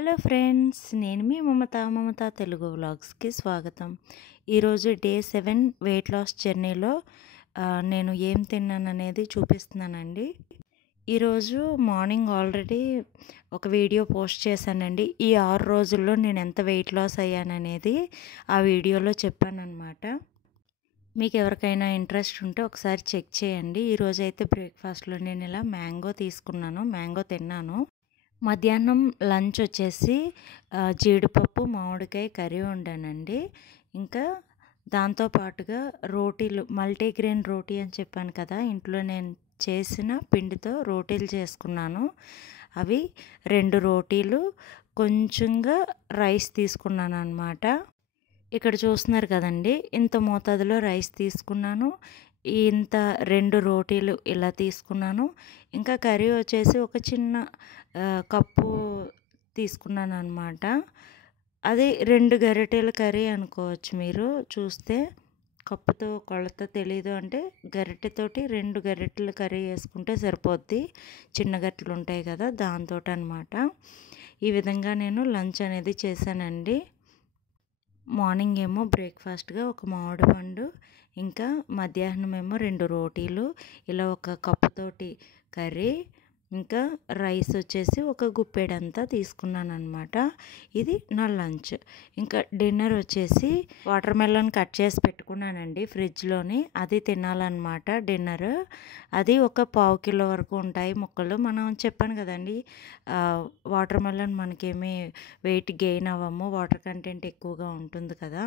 Hello friends, నేను మీ మమత తెలుగు వ్లాగ్స్కి స్వాగతం. ఈరోజు డే 7 వెయిట్ లాస్ జర్నీలో నేను ఏం తిన్నాననేది చూపిస్తున్నానండి. ఈరోజు మార్నింగ్ ఆల్రెడీ ఒక వీడియో పోస్ట్ చేశానండి. ఈ 6 రోజుల్లో నేను ఎంత వెయిట్ లాస్ అయ్యాననేది ఆ వీడియోలో చెప్పానన్నమాట. మీకు ఎవరికైనా ఇంట్రెస్ట్ ఉంటే ఒకసారి చెక్ చేయండి. ఈరోజు అయితే బ్రేక్ఫాస్ట్లో నేను ఇలా మ్యాంగో తీసుకున్నాను, మ్యాంగో తిన్నాను. మధ్యాహ్నం లంచ్ వచ్చేసి జీడిపప్పు మామిడికాయ కర్రీ వండానండి. ఇంకా దాంతోపాటుగా రోటీలు, మల్టీగ్రెయిన్ రోటీ అని చెప్పాను కదా, ఇంట్లో నేను చేసిన పిండితో రోటీలు చేసుకున్నాను. అవి 2 రోటీలు, కొంచెంగా రైస్ తీసుకున్నాను అన్నమాట. ఇక్కడ చూస్తున్నారు కదండి, ఇంత మోతాదులో రైస్ తీసుకున్నాను, ఇంత 2 రోటీలు ఇలా తీసుకున్నాను. ఇంకా కర్రీ వచ్చేసి ఒక చిన్న కప్పు తీసుకున్నాను అనమాట. అది 2 గరిటెల కర్రీ అనుకోవచ్చు. మీరు చూస్తే కప్పుతో కొలత తెలీదు అంటే గరిటెతోటి 2 గరిటెల కర్రీ వేసుకుంటే సరిపోద్ది. చిన్న గరిటెలు ఉంటాయి కదా, దాంతో అనమాట. ఈ విధంగా నేను లంచ్ అనేది చేశానండి. మార్నింగ్ ఏమో బ్రేక్ఫాస్ట్గా ఒక మామిడి పండు, ఇంకా మధ్యాహ్నం ఏమో 2 రోటీలు, ఇలా ఒక కప్పుతోటి కర్రీ, ఇంకా రైస్ వచ్చేసి ఒక గుప్పెడంతా తీసుకున్నాను అనమాట. ఇది నా లంచ్. ఇంకా డిన్నర్ వచ్చేసి వాటర్ మెలన్ కట్ చేసి పెట్టుకున్నానండి ఫ్రిడ్జ్లోని, అది తినాలన్నమాట డిన్నర్. అది ఒక 1/2 కిలో వరకు ఉంటాయి ముక్కలు. మనం చెప్పాను కదండి, వాటర్ మెలన్ మనకేమీ వెయిట్ గెయిన్ అవ్వము, వాటర్ కంటెంట్ ఎక్కువగా ఉంటుంది కదా.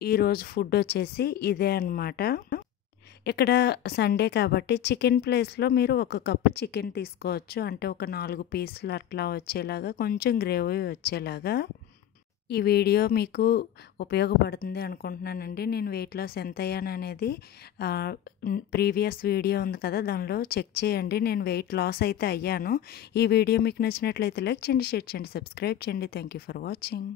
ఈరోజు ఫుడ్ వచ్చేసి ఇదే అన్నమాట. ఇక్కడ సండే కాబట్టి చికెన్ ప్లేస్లో మీరు 1 కప్పు చికెన్ తీసుకోవచ్చు. అంటే ఒక 4 పీసులు అట్లా వచ్చేలాగా, కొంచెం గ్రేవీ వచ్చేలాగా. ఈ వీడియో మీకు ఉపయోగపడుతుంది అనుకుంటున్నానండి. నేను వెయిట్ లాస్ ఎంత అయ్యాననేది ప్రీవియస్ వీడియో ఉంది కదా, దానిలో చెక్ చేయండి. నేను వెయిట్ లాస్ అయితే అయ్యాను. ఈ వీడియో మీకు నచ్చినట్లయితే లైక్ చేయండి, షేర్ చేయండి, సబ్స్క్రైబ్ చేయండి. Thank you for watching.